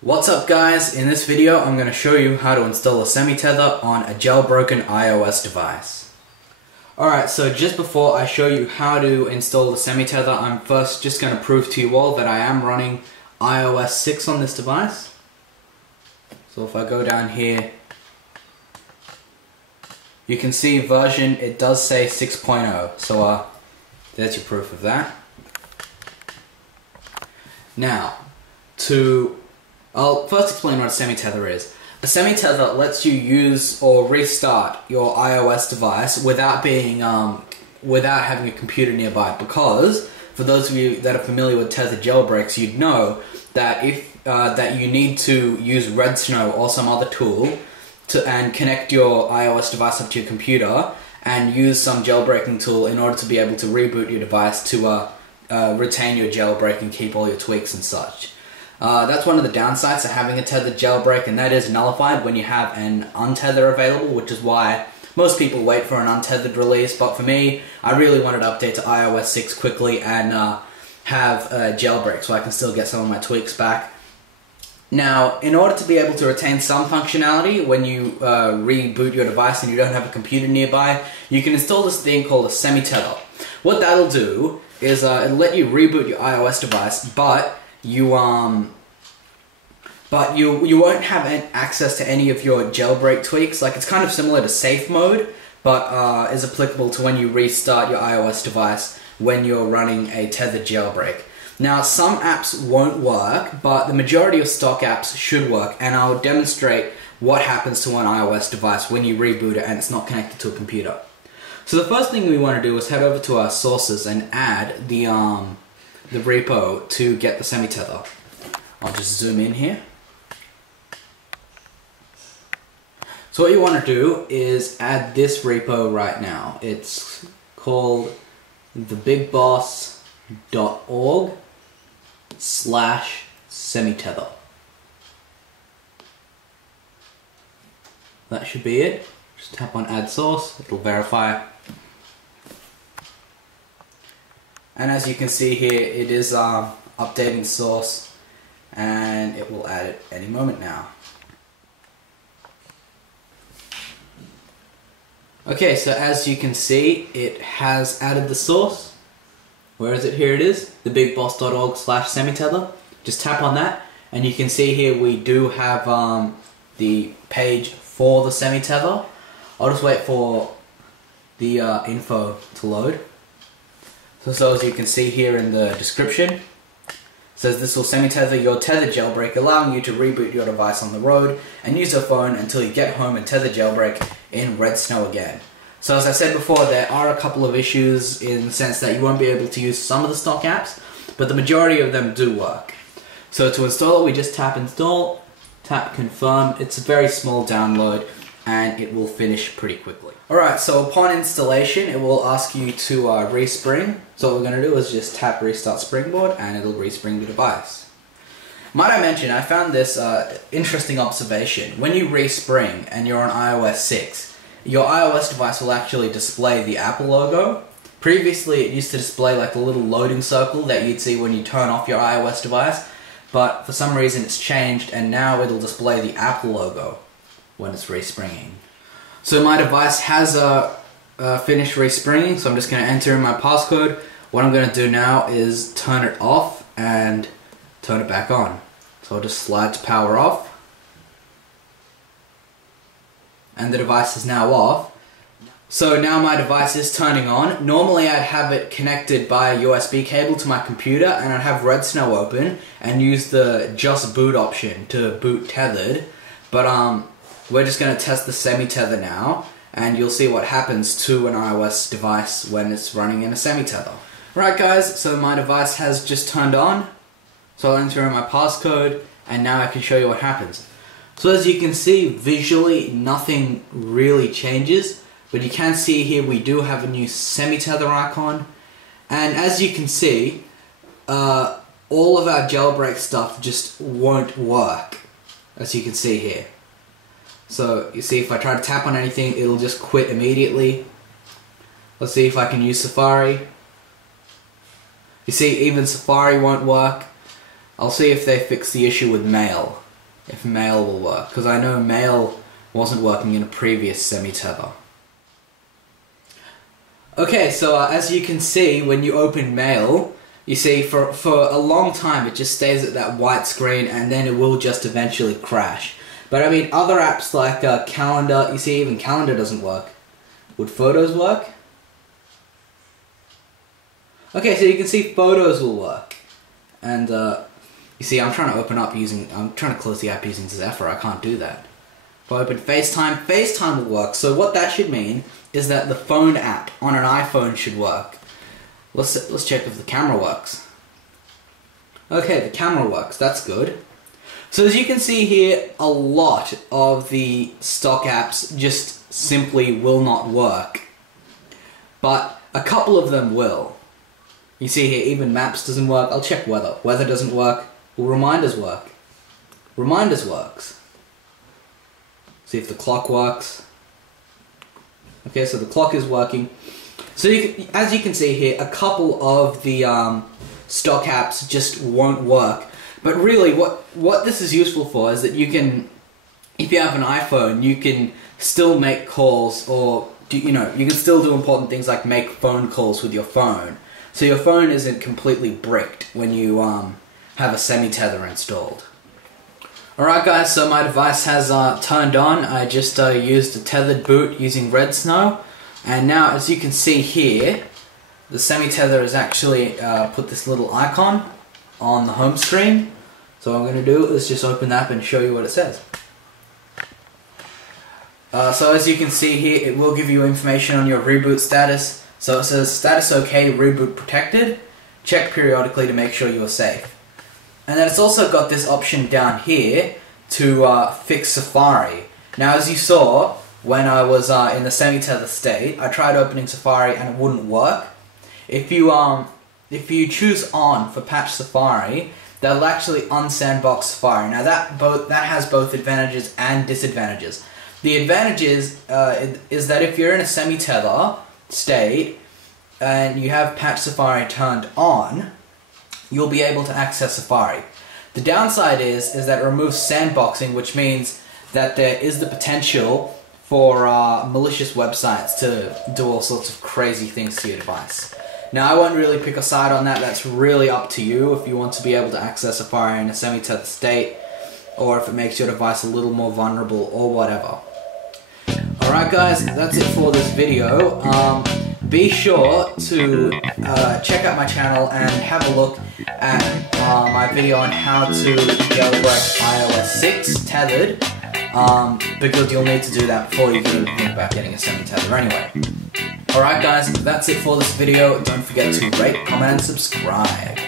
What's up guys, in this video I'm going to show you how to install a Semitether on a jailbroken iOS device. Alright, so just before I show you how to install the Semitether, I'm first just going to prove to you all that I am running iOS 6 on this device. So if I go down here, you can see version, it does say 6.0, so there's your proof of that. Now, I'll first explain what a Semitether is. A Semitether lets you use or restart your iOS device without having a computer nearby, because for those of you that are familiar with Tether jailbreaks, you'd know that that you need to use Red Snow or some other tool and connect your iOS device up to your computer and use some jailbreaking tool in order to be able to reboot your device to retain your jailbreak and keep all your tweaks and such. That's one of the downsides of having a tethered jailbreak, and that is nullified when you have an untether available, which is why most people wait for an untethered release. But for me, I really wanted to update to iOS 6 quickly and have a jailbreak so I can still get some of my tweaks back. Now, in order to be able to retain some functionality when you reboot your device and you don't have a computer nearby, you can install this thing called a Semitether. What that'll do is it'll let you reboot your iOS device, but you won't have access to any of your jailbreak tweaks. Like, it's kind of similar to safe mode, but is applicable to when you restart your iOS device when you're running a tethered jailbreak. Now, some apps won't work, but the majority of stock apps should work, and I'll demonstrate what happens to an iOS device when you reboot it and it's not connected to a computer. So the first thing we want to do is head over to our sources and add the repo to get the Semitether. I'll just zoom in here. So what you want to do is add this repo right now. It's called the bigboss.org/Semitether. That should be it. Just tap on add source, it'll verify. And as you can see here, it is updating source, and it will add it any moment now. Okay, so as you can see, it has added the source. Where is it? Here it is, the bigboss.org/Semitether. Just tap on that, and you can see here we do have the page for the Semitether. I'll just wait for the info to load. So as you can see here in the description, it says this will semi-tether your tethered jailbreak, allowing you to reboot your device on the road and use your phone until you get home and tether jailbreak in Red Snow again. So as I said before, there are a couple of issues in the sense that you won't be able to use some of the stock apps, but the majority of them do work. So to install it, we just tap install, tap confirm. It's a very small download, and it will finish pretty quickly. Alright, so upon installation, it will ask you to respring. So what we're going to do is just tap restart springboard, and it'll respring the device. Might I mention, I found this interesting observation. When you respring and you're on iOS 6, your iOS device will actually display the Apple logo. Previously, it used to display like a little loading circle that you'd see when you turn off your iOS device, but for some reason it's changed, and now it'll display the Apple logo when it's respringing. So my device has finished respringing, so I'm just going to enter in my passcode. What I'm going to do now is turn it off and turn it back on. So I'll just slide to power off, and the device is now off. So now my device is turning on. Normally I'd have it connected by a USB cable to my computer, and I'd have Red Snow open and use the just boot option to boot tethered, but we're just going to test the Semitether now, and you'll see what happens to an iOS device when it's running in a Semitether. Right guys, so my device has just turned on, so I'll enter in my passcode, and now I can show you what happens. So as you can see, visually nothing really changes, but you can see here we do have a new Semitether icon, and as you can see, all of our jailbreak stuff just won't work, as you can see here. So you see, if I try to tap on anything, it'll just quit immediately. Let's see if I can use Safari. You see, even Safari won't work. I'll see if they fix the issue with mail. if mail will work, because I know mail wasn't working in a previous Semitether. Okay, so as you can see, when you open mail, you see for a long time it just stays at that white screen and then it will just eventually crash. But I mean, other apps like Calendar, you see even Calendar doesn't work. Would Photos work? Okay, so you can see Photos will work. And you see I'm trying to close the app using Zephyr, I can't do that. If I open FaceTime, FaceTime will work. So what that should mean is that the phone app on an iPhone should work. Let's check if the camera works. Okay, the camera works, that's good. So as you can see here, a lot of the stock apps just simply will not work. But a couple of them will. You see here, even Maps doesn't work. I'll check Weather. Weather doesn't work. Will Reminders work? Reminders works. See if the clock works. Okay, so the clock is working. So as you can see here, a couple of the stock apps just won't work. But really, what this is useful for is that you can, if you have an iPhone, you can still make calls, or you can still do important things like make phone calls with your phone. So your phone isn't completely bricked when you have a Semitether installed. Alright guys, so my device has turned on. I just used a tethered boot using Red Snow, and now as you can see here, the Semitether has actually put this little icon on the home screen. So what I'm going to do is just open the app and show you what it says. So as you can see here, it will give you information on your reboot status. So it says status OK, reboot protected. Check periodically to make sure you are safe. And then it's also got this option down here to fix Safari. Now as you saw, when I was in the Semitether state, I tried opening Safari and it wouldn't work. If you choose on for patch Safari, that'll actually unsandbox Safari. Now that has both advantages and disadvantages. The advantage is that if you're in a Semitether state and you have patch Safari turned on, you'll be able to access Safari. The downside is that it removes sandboxing, which means that there is the potential for malicious websites to do all sorts of crazy things to your device. Now, I won't really pick a side on that. That's really up to you if you want to be able to access Safari in a Semitether state, or if it makes your device a little more vulnerable, or whatever. Alright guys, that's it for this video. Be sure to check out my channel and have a look at my video on how to jailbreak iOS 6 tethered, because you'll need to do that before you can even think about getting a Semitether anyway. Alright guys, that's it for this video. Don't forget to rate, comment and subscribe.